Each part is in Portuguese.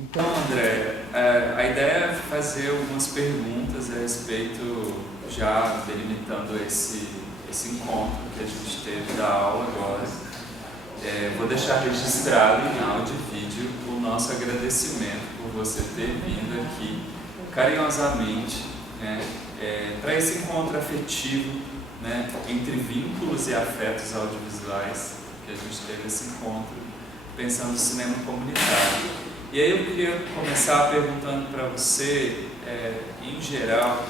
Então, André, a ideia é fazer algumas perguntas a respeito, já delimitando esse encontro que a gente teve da aula agora. Vou deixar registrado em áudio e vídeo o nosso agradecimento por você ter vindo aqui carinhosamente, né, para esse encontro afetivo, né, entre vínculos e afetos audiovisuais, que a gente teve esse encontro pensando no cinema comunitário. E aí eu queria começar perguntando para você, em geral,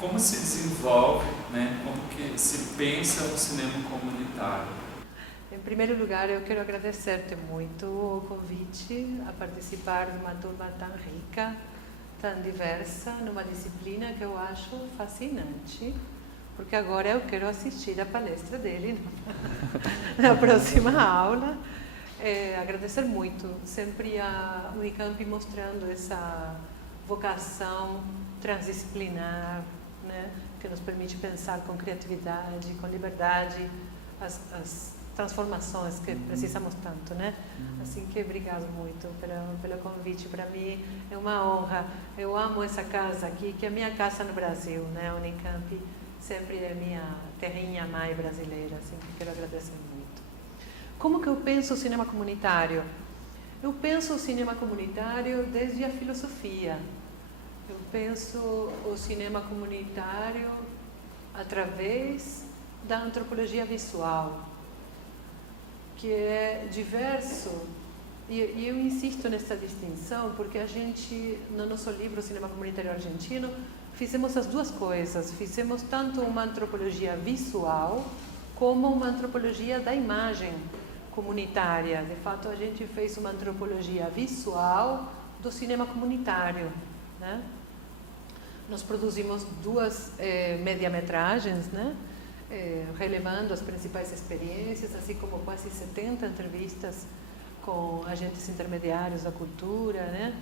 como se desenvolve, né, como que se pensa no cinema comunitário. Em primeiro lugar, eu quero agradecer-te muito o convite a participar de uma turma tão rica, tão diversa, numa disciplina que eu acho fascinante, porque agora eu quero assistir a palestra dele na próxima aula. Agradecer muito, sempre a Unicamp mostrando essa vocação transdisciplinar, né, que nos permite pensar com criatividade, com liberdade, as transformações que precisamos tanto, né? Assim que obrigado muito pelo convite. Para mim é uma honra. Eu amo essa casa aqui, que é a minha casa no Brasil, né? A Unicamp sempre é minha terrinha mãe brasileira, assim que quero agradecer muito. Como que eu penso o cinema comunitário? Eu penso o cinema comunitário desde a filosofia. Eu penso o cinema comunitário através da antropologia visual, que é diverso, e eu insisto nessa distinção, porque a gente, no nosso livro Cinema Comunitário Argentino, fizemos as duas coisas, fizemos tanto uma antropologia visual, como uma antropologia da imagem comunitária. De fato, a gente fez uma antropologia visual do cinema comunitário, né? Nós produzimos duas mediametragens, né? Relevando as principais experiências, assim como quase 70 entrevistas com agentes intermediários da cultura, né?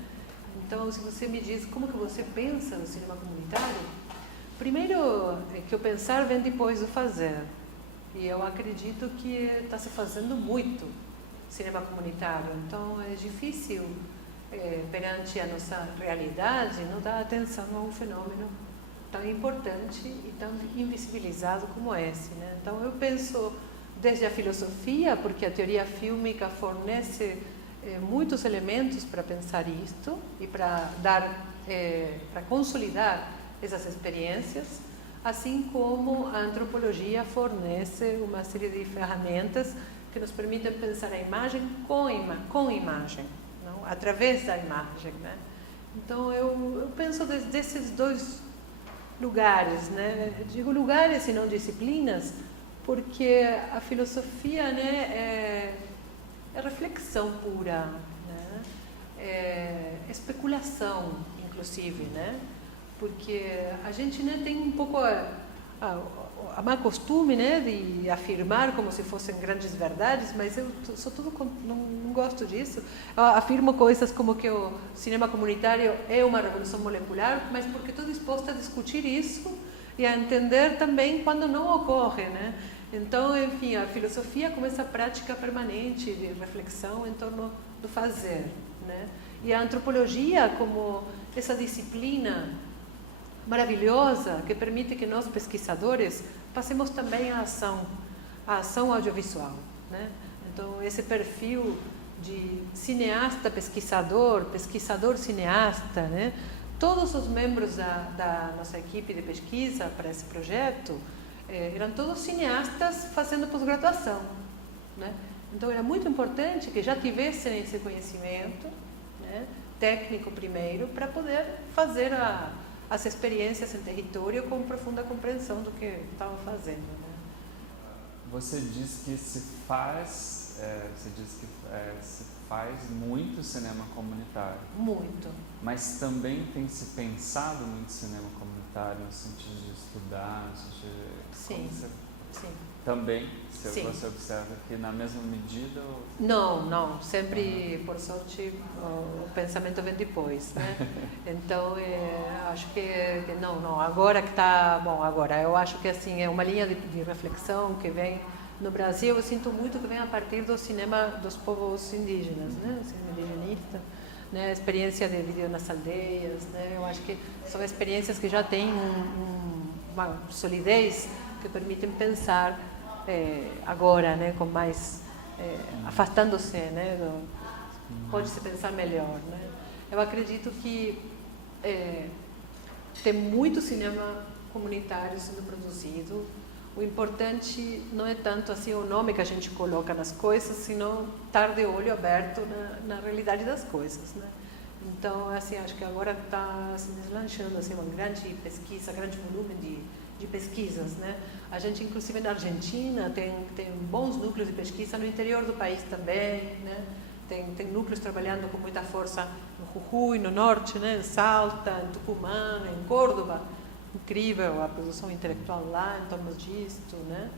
Então, se você me diz como que você pensa no cinema comunitário, primeiro é que o pensar vem depois do fazer. E eu acredito que está se fazendo muito cinema comunitário. Então, é difícil, perante a nossa realidade, não dar atenção a um fenômeno tão importante e tão invisibilizado como esse, né? Então, eu penso desde a filosofia, porque a teoria fílmica fornece muitos elementos para pensar isto e para para consolidar essas experiências, assim como a antropologia fornece uma série de ferramentas que nos permitem pensar a imagem com imagem, não? Através da imagem, né? Então, eu penso desses dois lugares, né? Eu digo lugares e não disciplinas, porque a filosofia, né, é reflexão pura, né? É especulação, inclusive, né? Porque a gente, né, tem um pouco a má costume, né, de afirmar como se fossem grandes verdades, mas eu não gosto disso. Eu afirmo coisas como que o cinema comunitário é uma revolução molecular, mas porque estou disposta a discutir isso e a entender também quando não ocorre, né? Então, enfim, a filosofia como essa prática permanente de reflexão em torno do fazer, né? E a antropologia como essa disciplina maravilhosa que permite que nós, pesquisadores, passemos também à ação audiovisual, né? Então, esse perfil de cineasta pesquisador, pesquisador cineasta, né? Todos os membros da nossa equipe de pesquisa para esse projeto eram todos cineastas fazendo pós-graduação, né? Então, era muito importante que já tivessem esse conhecimento, né, técnico primeiro, para poder fazer as experiências em território com profunda compreensão do que estavam fazendo, né? Você diz que se faz muito cinema comunitário. Muito. Mas também tem se pensado muito cinema comunitário no sentido de estudar, no sentido de... Sim, sim. Também, se Sim. Você observa que na mesma medida... Ou... Não. Sempre, por sorte, o pensamento vem depois, né? Então, acho que não. Agora que está... Bom, agora, eu acho que assim, é uma linha de reflexão que vem no Brasil. Eu sinto muito que vem a partir do cinema dos povos indígenas, né? O cinema indigenista. né? A experiência de vídeo nas aldeias, né? Eu acho que são experiências que já têm uma solidez que permitem pensar agora, né? Com mais afastando-se, né? Pode-se pensar melhor, né? Eu acredito que tem muito cinema comunitário sendo produzido. O importante não é tanto assim o nome que a gente coloca nas coisas, sino estar de olho aberto na realidade das coisas, né? Então, assim, acho que agora está se deslanchando assim uma grande pesquisa, grande volume de pesquisas, né? A gente, inclusive na Argentina, tem bons núcleos de pesquisa, no interior do país também, né? Tem núcleos trabalhando com muita força no Jujuy, no norte, né? Em Salta, em Tucumã, em Córdoba. Incrível a produção intelectual lá em torno disto, né?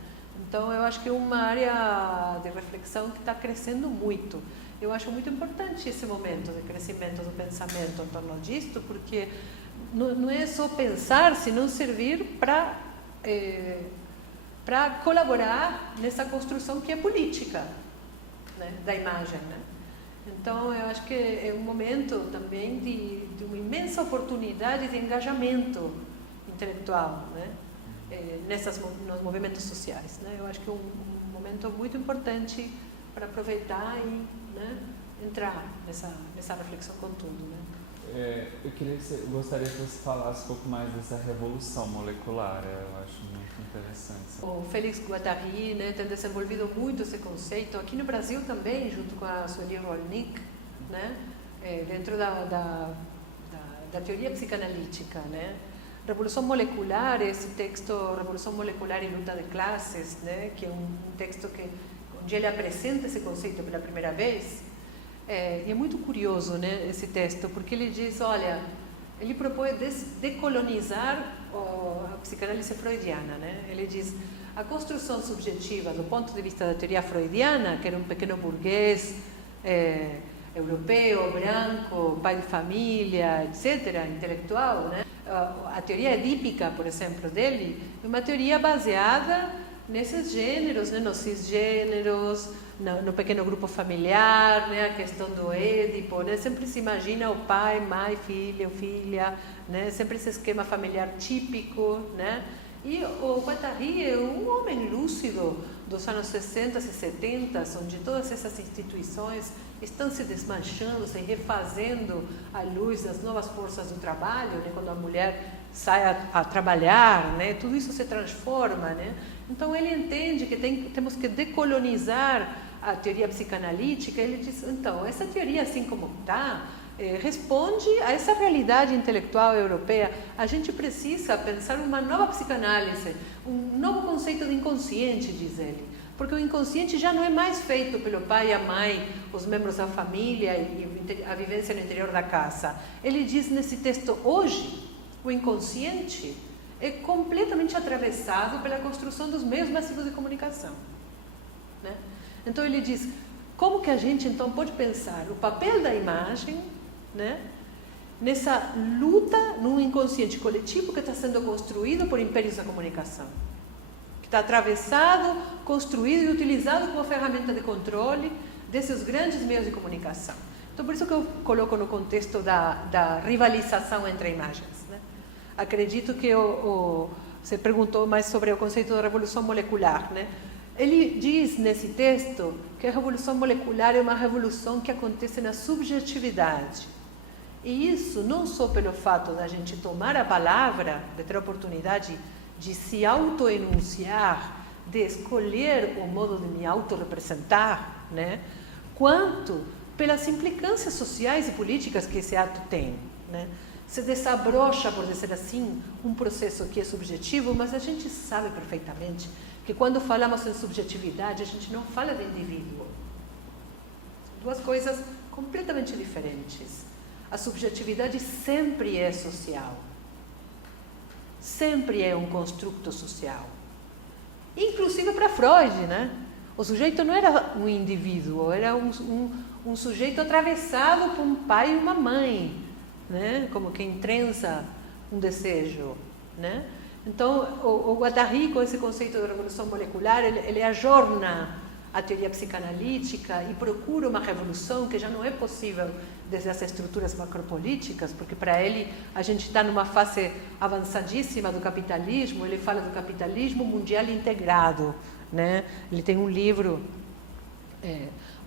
Então eu acho que é uma área de reflexão que está crescendo muito. Eu acho muito importante esse momento de crescimento do pensamento em torno disto, porque não é só pensar, senão servir para colaborar nessa construção que é política, né? Da imagem, né? Então eu acho que é um momento também de uma imensa oportunidade de engajamento intelectual, né? Nos movimentos sociais, né? Eu acho que é um momento muito importante para aproveitar e, né, entrar nessa reflexão com tudo, né? Eu gostaria que você falasse um pouco mais dessa revolução molecular. Eu acho muito interessante. O Félix Guattari, né, tem desenvolvido muito esse conceito aqui no Brasil também, junto com a Sueli Rolnik, né? Dentro da teoria psicanalítica, né? Revolução Molecular, esse texto Revolução Molecular e Luta de Classes, né, que é um texto onde ele apresenta esse conceito pela primeira vez, e é muito curioso, né, esse texto, porque ele diz, olha, ele propõe decolonizar a psicanálise freudiana, né? Ele diz, a construção subjetiva do ponto de vista da teoria freudiana, que era um pequeno burguês europeu, branco, pai de família, etc., intelectual, né? A teoria edípica, por exemplo, dele, é uma teoria baseada nesses gêneros, né? Nos cisgêneros, no pequeno grupo familiar, né? A questão do Édipo, né? Sempre se imagina o pai, mãe, filho, filha, né? Sempre esse esquema familiar típico, né? E o Guattari é um homem lúcido dos anos 60 e 70, onde todas essas instituições estão se desmanchando, se refazendo à luz das novas forças do trabalho, né? Quando a mulher sai a trabalhar, né? Tudo isso se transforma, né? Então ele entende que temos que decolonizar a teoria psicanalítica. Ele diz, então, essa teoria assim como está, responde a essa realidade intelectual europeia. A gente precisa pensar uma nova psicanálise, um novo conceito de inconsciente, diz ele. Porque o inconsciente já não é mais feito pelo pai, a mãe, os membros da família e a vivência no interior da casa. Ele diz nesse texto, hoje, o inconsciente é completamente atravessado pela construção dos meios massivos de comunicação, né? Então ele diz, como que a gente então pode pensar o papel da imagem, né, nessa luta num inconsciente coletivo que está sendo construído por impérios da comunicação, que está atravessado, construído e utilizado como ferramenta de controle desses grandes meios de comunicação. Então, por isso que eu coloco no contexto da rivalização entre imagens, né? Acredito que você perguntou mais sobre o conceito da revolução molecular, né? Ele diz nesse texto que a revolução molecular é uma revolução que acontece na subjetividade. E isso não só pelo fato da gente tomar a palavra, de ter a oportunidade de se autoenunciar, de escolher o modo de me autorrepresentar, né? Quanto pelas implicâncias sociais e políticas que esse ato tem, né? Se desabrocha, por dizer assim, um processo que é subjetivo, mas a gente sabe perfeitamente que quando falamos em subjetividade, a gente não fala de indivíduo. São duas coisas completamente diferentes. A subjetividade sempre é social. Sempre é um construto social. Inclusive para Freud, né? O sujeito não era um indivíduo, era um sujeito atravessado por um pai e uma mãe, né? Como quem transa um desejo, né? Então, o Guattari, com esse conceito de revolução molecular, ele ajorna a teoria psicanalítica e procura uma revolução que já não é possível desde as estruturas macropolíticas, porque para ele a gente está numa fase avançadíssima do capitalismo. Ele fala do capitalismo mundial integrado, né? Ele tem um livro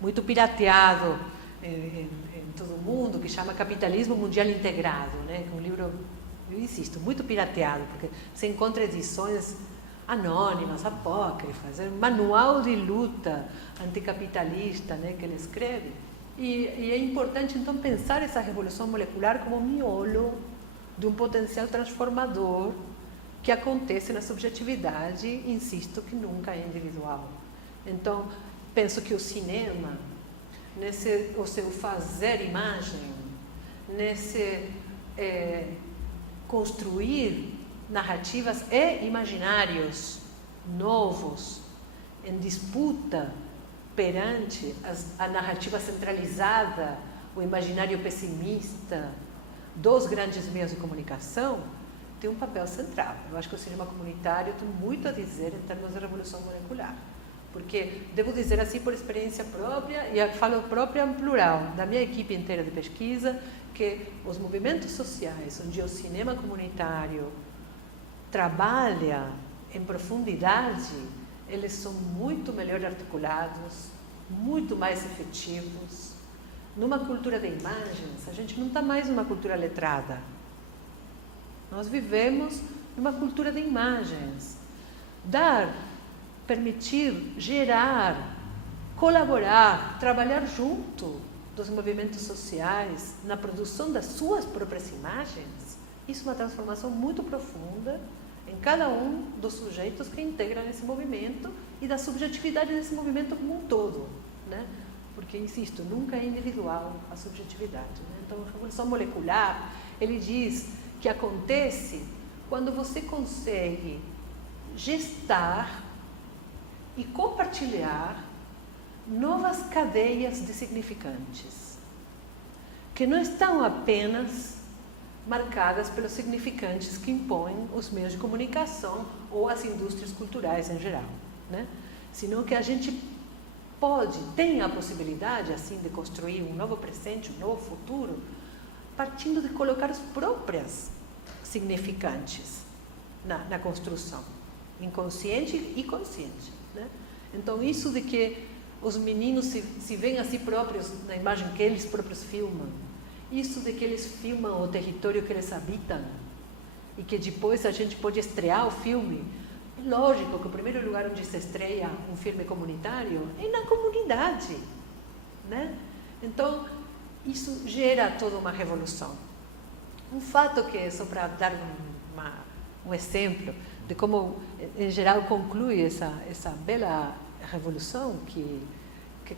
muito pirateado em todo o mundo que chama Capitalismo Mundial Integrado, né? Um livro, eu insisto, muito pirateado, porque você encontra edições anônimas, apócrifas, é um manual de luta anticapitalista, né, que ele escreve. E é importante, então, pensar essa revolução molecular como miolo de um potencial transformador que acontece na subjetividade, insisto, que nunca é individual. Então, penso que o cinema, o seu fazer imagem, nesse construir narrativas e imaginários novos em disputa perante a narrativa centralizada, o imaginário pessimista dos grandes meios de comunicação, tem um papel central. Eu acho que o cinema comunitário tem muito a dizer em termos de revolução molecular, porque devo dizer assim por experiência própria, e falo própria em plural, da minha equipe inteira de pesquisa, que os movimentos sociais onde o cinema comunitário trabalha em profundidade, eles são muito melhor articulados, muito mais efetivos. Numa cultura de imagens, a gente não está mais numa cultura letrada. Nós vivemos numa cultura de imagens. Permitir, gerar, colaborar, trabalhar junto dos movimentos sociais na produção das suas próprias imagens, isso é uma transformação muito profunda em cada um dos sujeitos que integram esse movimento e da subjetividade desse movimento como um todo, né? Porque, insisto, nunca é individual a subjetividade, né? Então, a revolução molecular, ele diz que acontece quando você consegue gestar e compartilhar novas cadeias de significantes, que não estão apenas marcadas pelos significantes que impõem os meios de comunicação ou as indústrias culturais em geral, né? Senão que a gente tem a possibilidade, assim, de construir um novo presente, um novo futuro, partindo de colocar os próprios significantes na construção, inconsciente e consciente, né? Então, isso de que os meninos se veem a si próprios na imagem que eles próprios filmam, isso de que eles filmam o território que eles habitam e que depois a gente pode estrear o filme. É lógico que o primeiro lugar onde se estreia um filme comunitário é na comunidade, né? Então, isso gera toda uma revolução. Um fato que, só para dar um exemplo de como, em geral, conclui essa bela revolução, que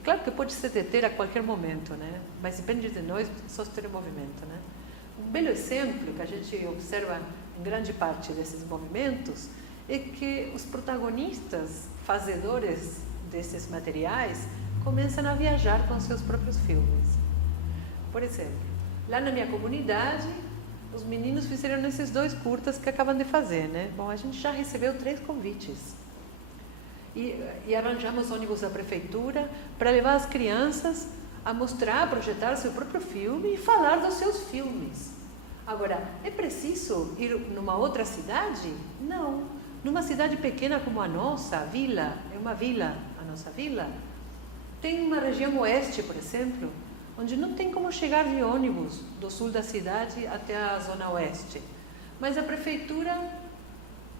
claro que pode se deter a qualquer momento, né? Mas depende de nós sostener o movimento, né? Um belo exemplo que a gente observa em grande parte desses movimentos é que os protagonistas, fazedores desses materiais, começam a viajar com seus próprios filmes. Por exemplo, lá na minha comunidade, os meninos fizeram esses 2 curtas que acabam de fazer, né? Bom, a gente já recebeu 3 convites. E arranjamos ônibus da prefeitura para levar as crianças a mostrar, a projetar seu próprio filme e falar dos seus filmes. Agora, é preciso ir numa outra cidade? Não. Numa cidade pequena como a nossa, a vila, é uma vila, a nossa vila, tem uma região oeste, por exemplo, onde não tem como chegar de ônibus do sul da cidade até a zona oeste. Mas a prefeitura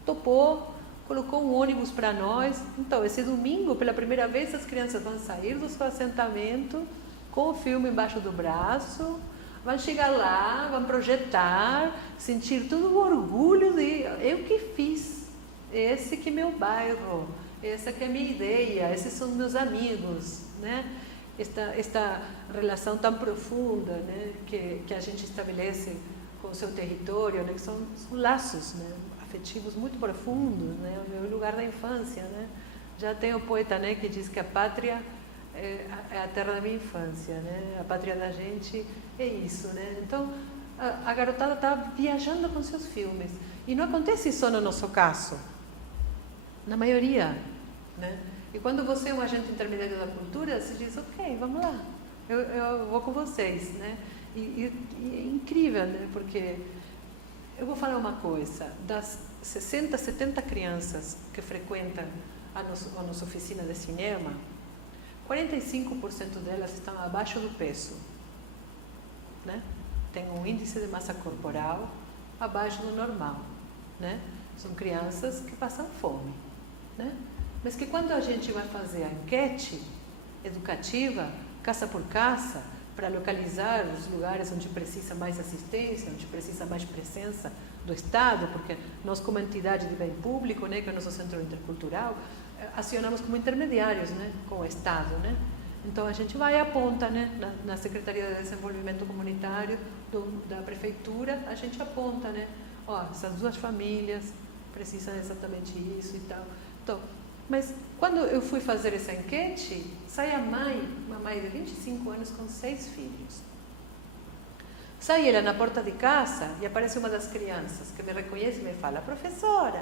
topou, colocou um ônibus para nós. Então, esse domingo, pela primeira vez, as crianças vão sair do seu assentamento com o filme embaixo do braço, vão chegar lá, vão projetar, sentir todo o orgulho de eu que fiz, esse que é meu bairro, essa que é a minha ideia, esses são meus amigos, né? Esta relação tão profunda, né, que a gente estabelece com o seu território, né, que são laços, né, afetivos muito profundos, né, o meu lugar da infância, né. Já tem o poeta, né, que diz que a pátria é a terra da minha infância, né, a pátria da gente é isso, né. Então a garotada está viajando com seus filmes e não acontece só no nosso caso, na maioria, né. E quando você é um agente intermediário da cultura, você diz, ok, vamos lá, eu vou com vocês, né? E é incrível, né? Porque eu vou falar uma coisa, das 60, 70 crianças que frequentam a nossa oficina de cinema, 45% delas estão abaixo do peso, né? Tem um índice de massa corporal abaixo do normal, né? São crianças que passam fome, né? Mas que quando a gente vai fazer a enquete educativa, casa por casa, para localizar os lugares onde precisa mais assistência, onde precisa mais presença do Estado, porque nós, como entidade de bem público, né, que é o nosso centro intercultural, acionamos como intermediários, né, com o Estado, né? Então a gente vai e aponta, né, na Secretaria de Desenvolvimento Comunitário da Prefeitura, a gente aponta, né, ó, essas duas famílias precisam exatamente isso e tal. Então, mas quando eu fui fazer essa enquete, sai uma mãe de 25 anos com 6 filhos. Sai ela na porta de casa e aparece uma das crianças que me reconhece e me fala, professora,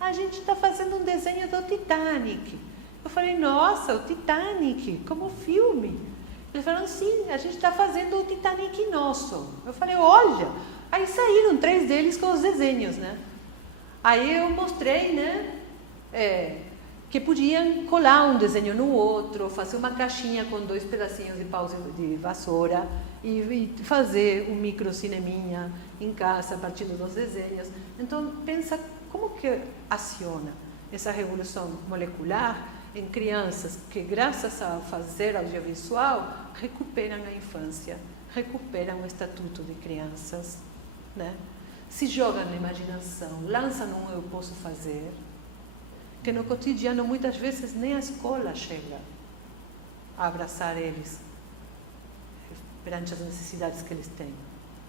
a gente está fazendo um desenho do Titanic. Eu falei, nossa, o Titanic, como filme. Eles falaram, sim, a gente está fazendo o Titanic nosso. Eu falei, olha, aí saíram 3 deles com os desenhos, né? Aí eu mostrei, né, que podiam colar um desenho no outro, fazer uma caixinha com 2 pedacinhos de pau de vassoura e fazer um micro cineminha em casa a partir dos desenhos. Então, pensa como que aciona essa revolução molecular em crianças que, graças a fazer audiovisual, recuperam a infância, recuperam o estatuto de crianças, né? Se jogam na imaginação, lançam um eu posso fazer, que no cotidiano muitas vezes nem a escola chega a abraçar eles perante as necessidades que eles têm,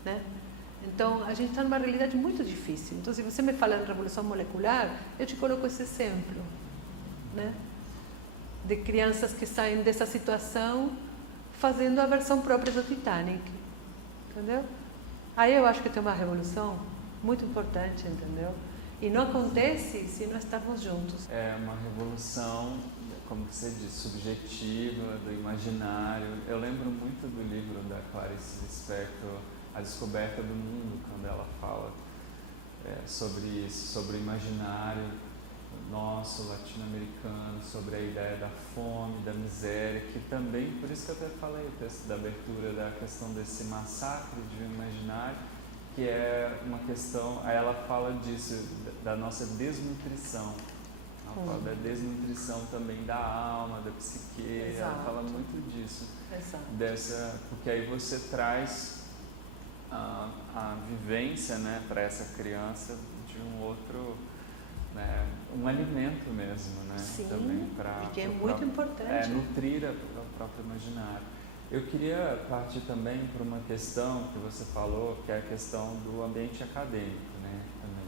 né? Então, a gente está numa realidade muito difícil. Então, se você me fala em revolução molecular, eu te coloco esse exemplo, né? De crianças que saem dessa situação fazendo a versão própria do Titanic, entendeu? Aí eu acho que tem uma revolução muito importante, entendeu? E não acontece se não estarmos juntos. É uma revolução, como você disse, subjetiva, do imaginário. Eu lembro muito do livro da Clarice Lispector, A Descoberta do Mundo, quando ela fala sobre isso, sobre o imaginário nosso, latino-americano, sobre a ideia da fome, da miséria, que também, por isso que eu até falei o texto da abertura, da questão desse massacre de um imaginário, que é uma questão, aí ela fala disso, da nossa desnutrição. Ela fala da desnutrição também da alma, da psique. Exato. Ela fala muito disso. Exato. Porque aí você traz a vivência, né, para essa criança de um outro, né, um alimento mesmo, né? Sim, também porque é muito importante. Nutrir o próprio imaginário. Eu queria partir também para uma questão que você falou, que é a questão do ambiente acadêmico, né? Também.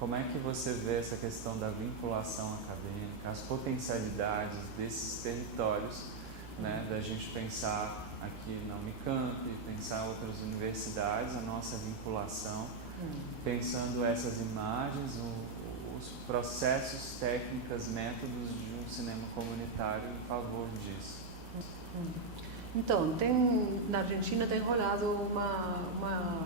Como é que você vê essa questão da vinculação acadêmica, as potencialidades desses territórios, né? Da gente pensar aqui na Unicamp, pensar outras universidades, a nossa vinculação, pensando essas imagens, os processos, técnicas, métodos de um cinema comunitário em favor disso. Então, na Argentina tem rolado uma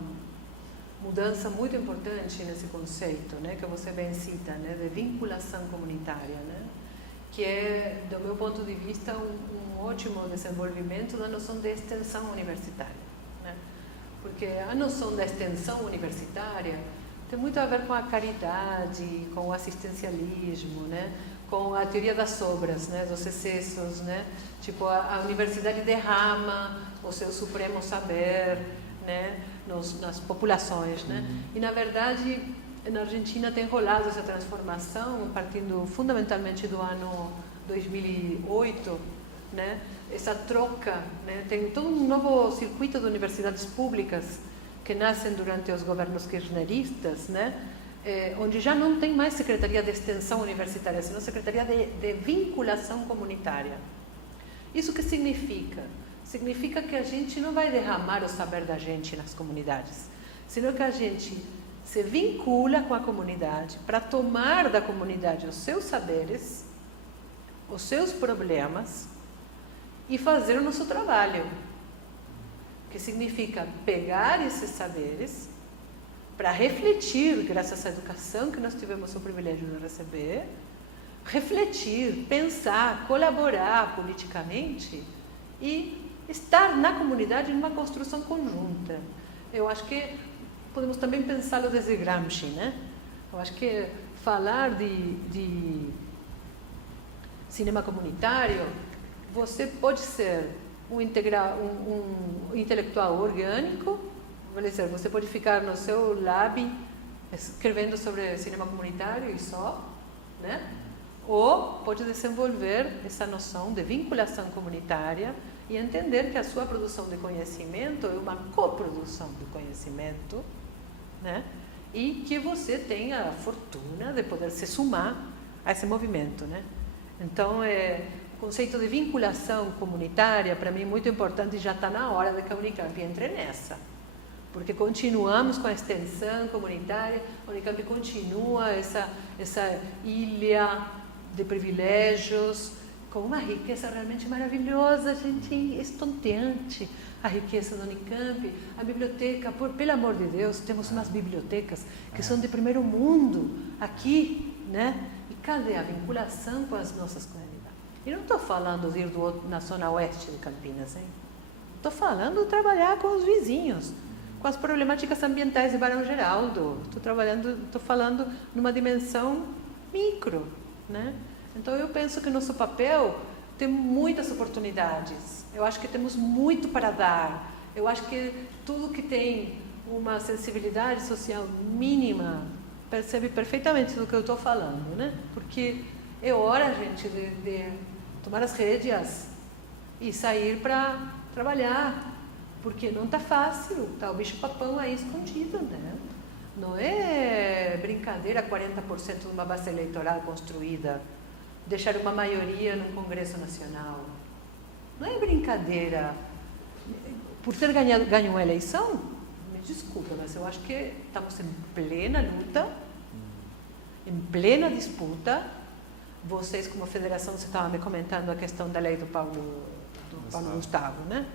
mudança muito importante nesse conceito, né, que você bem cita, né, de vinculação comunitária, né, que é, do meu ponto de vista, um ótimo desenvolvimento da noção de extensão universitária, né, porque a noção da extensão universitária tem muito a ver com a caridade, com o assistencialismo, né, com a teoria das obras, né, dos excessos, né, tipo a universidade derrama o seu supremo saber, né, nas populações, né, e na verdade na Argentina tem rolado essa transformação partindo fundamentalmente do ano 2008, né, essa troca, né, tem todo um novo circuito de universidades públicas que nascem durante os governos kirchneristas, né, onde já não tem mais Secretaria de Extensão Universitária, senão Secretaria de Vinculação Comunitária. Isso que significa? Significa que a gente não vai derramar o saber da gente nas comunidades, senão que a gente se vincula com a comunidade para tomar da comunidade os seus saberes os seus problemas e fazer o nosso trabalho, que significa pegar esses saberes para refletir, graças à educação que nós tivemos o privilégio de receber, refletir, pensar, colaborar politicamente e estar na comunidade numa construção conjunta. Eu acho que podemos também pensá-lo desde Gramsci, né? Eu acho que falar de cinema comunitário, você pode ser um intelectual orgânico, vou dizer, você pode ficar no seu lab escrevendo sobre cinema comunitário e só, né? Ou pode desenvolver essa noção de vinculação comunitária e entender que a sua produção de conhecimento é uma coprodução do conhecimento, né? E que você tenha a fortuna de poder se sumar a esse movimento, né? Então, o conceito de vinculação comunitária, para mim, é muito importante e já está na hora de que a Unicamp entre nessa. Porque continuamos com a extensão comunitária, a Unicamp continua essa ilha de privilégios, com uma riqueza realmente maravilhosa, gente, estonteante. A riqueza da Unicamp, a biblioteca, pelo amor de Deus, temos umas bibliotecas que são de primeiro mundo aqui, né? E cadê a vinculação com as nossas comunidades? E não estou falando de ir na zona oeste de Campinas, hein? Estou falando de trabalhar com os vizinhos, com as problemáticas ambientais de Barão Geraldo. Estou falando numa dimensão micro, né? Então eu penso que nosso papel tem muitas oportunidades. Eu acho que temos muito para dar. Eu acho que tudo que tem uma sensibilidade social mínima percebe perfeitamente do que eu estou falando, né? Porque é hora, gente, de tomar as rédeas e sair para trabalhar, porque não está fácil, está o bicho-papão aí escondido, né? Não é brincadeira 40% de uma base eleitoral construída, deixar uma maioria no Congresso Nacional. Não é brincadeira. Por ter ganho uma eleição, me desculpa, mas eu acho que estamos em plena luta, em plena disputa. Vocês, como federação, você estava me comentando a questão da lei do Paulo Gustavo, né?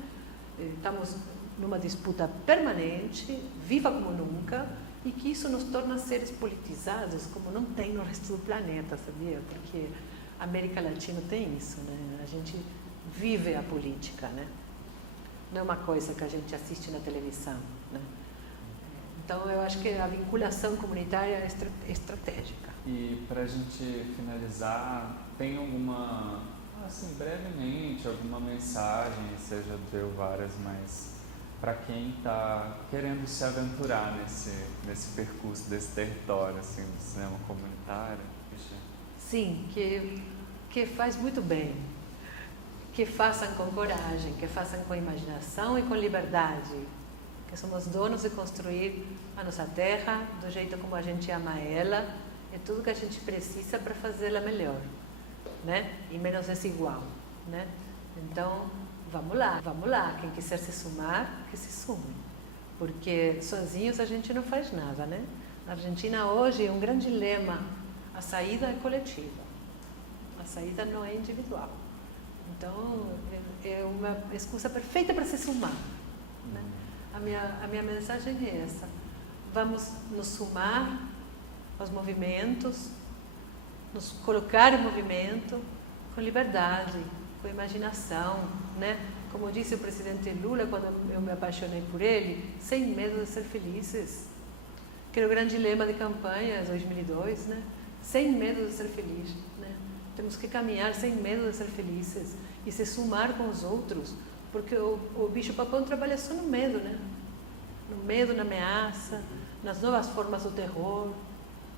Estamos numa disputa permanente, viva como nunca, e que isso nos torna seres politizados como não tem no resto do planeta, sabia? Porque a América Latina tem isso, né? A gente vive a política, né? Não é uma coisa que a gente assiste na televisão, né? Então, eu acho que a vinculação comunitária é estratégica. E para a gente finalizar, tem alguma, assim, brevemente, alguma mensagem, seja deu várias, mas para quem está querendo se aventurar nesse percurso, desse território, assim, do cinema comunitário? Sim, que faz muito bem, que façam com coragem, que façam com imaginação e com liberdade, que somos donos de construir a nossa terra do jeito como a gente ama ela, é tudo que a gente precisa para fazê-la melhor, né? E menos desigual, né? Então, vamos lá, quem quiser se sumar, que se sume, porque sozinhos a gente não faz nada, né? Na Argentina hoje é um grande lema, a saída é coletiva, a saída não é individual. Então, é uma excusa perfeita para se sumar, né? A minha mensagem é essa: vamos nos sumar aos movimentos, nos colocar em movimento com liberdade, com imaginação, né? Como disse o presidente Lula quando eu me apaixonei por ele, sem medo de ser felizes, que era o grande lema de campanha de 2002, né? Sem medo de ser feliz, né? Temos que caminhar sem medo de ser felizes e se sumar com os outros, porque o bicho-papão trabalha só no medo, né? No medo, na ameaça, nas novas formas do terror,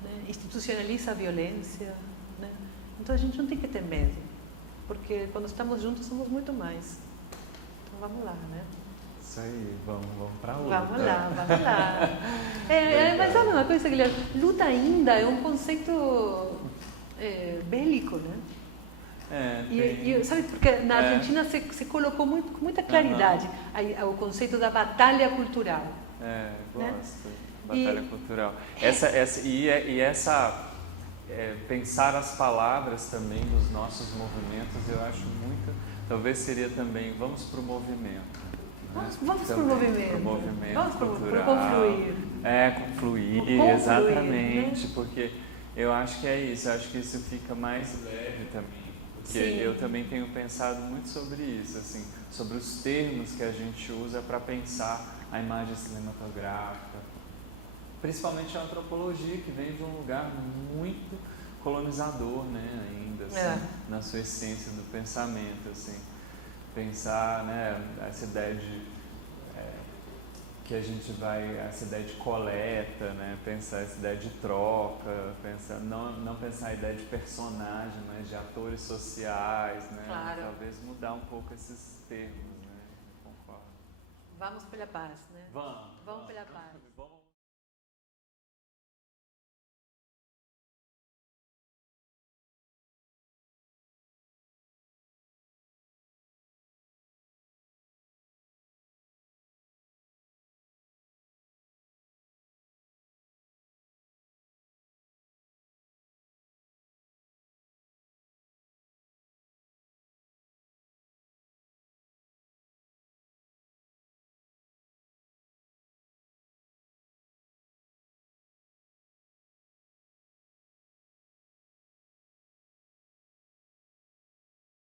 né? Institucionaliza a violência, né? Então a gente não tem que ter medo, porque quando estamos juntos somos muito mais. Então vamos lá, né? Isso aí, vamos para a luta. Vamos lá. Mas sabe uma coisa, Guilherme? Luta ainda é um conceito bélico, né? E sabe, porque na Argentina se colocou com muita claridade o conceito da batalha cultural. Gosto. Batalha cultural. Essa pensar as palavras também dos nossos movimentos, eu acho muito, talvez seria também, vamos para o movimento. Vamos para o movimento. Vamos para o confluir. Confluir, exatamente, né? Porque eu acho que é isso, eu acho que isso fica mais leve também. Porque eu também tenho pensado muito sobre isso, assim, sobre os termos que a gente usa para pensar a imagem cinematográfica, principalmente a antropologia, que vem de um lugar muito colonizador, né, ainda, assim, na sua essência do pensamento, assim, pensar, né, essa ideia de que a gente vai, essa ideia de coleta, né, pensar essa ideia de troca, pensar, não pensar a ideia de personagem, mas de atores sociais, né, claro. Talvez mudar um pouco esses termos, né, concordo. Vamos pela paz, né? Vamos pela paz.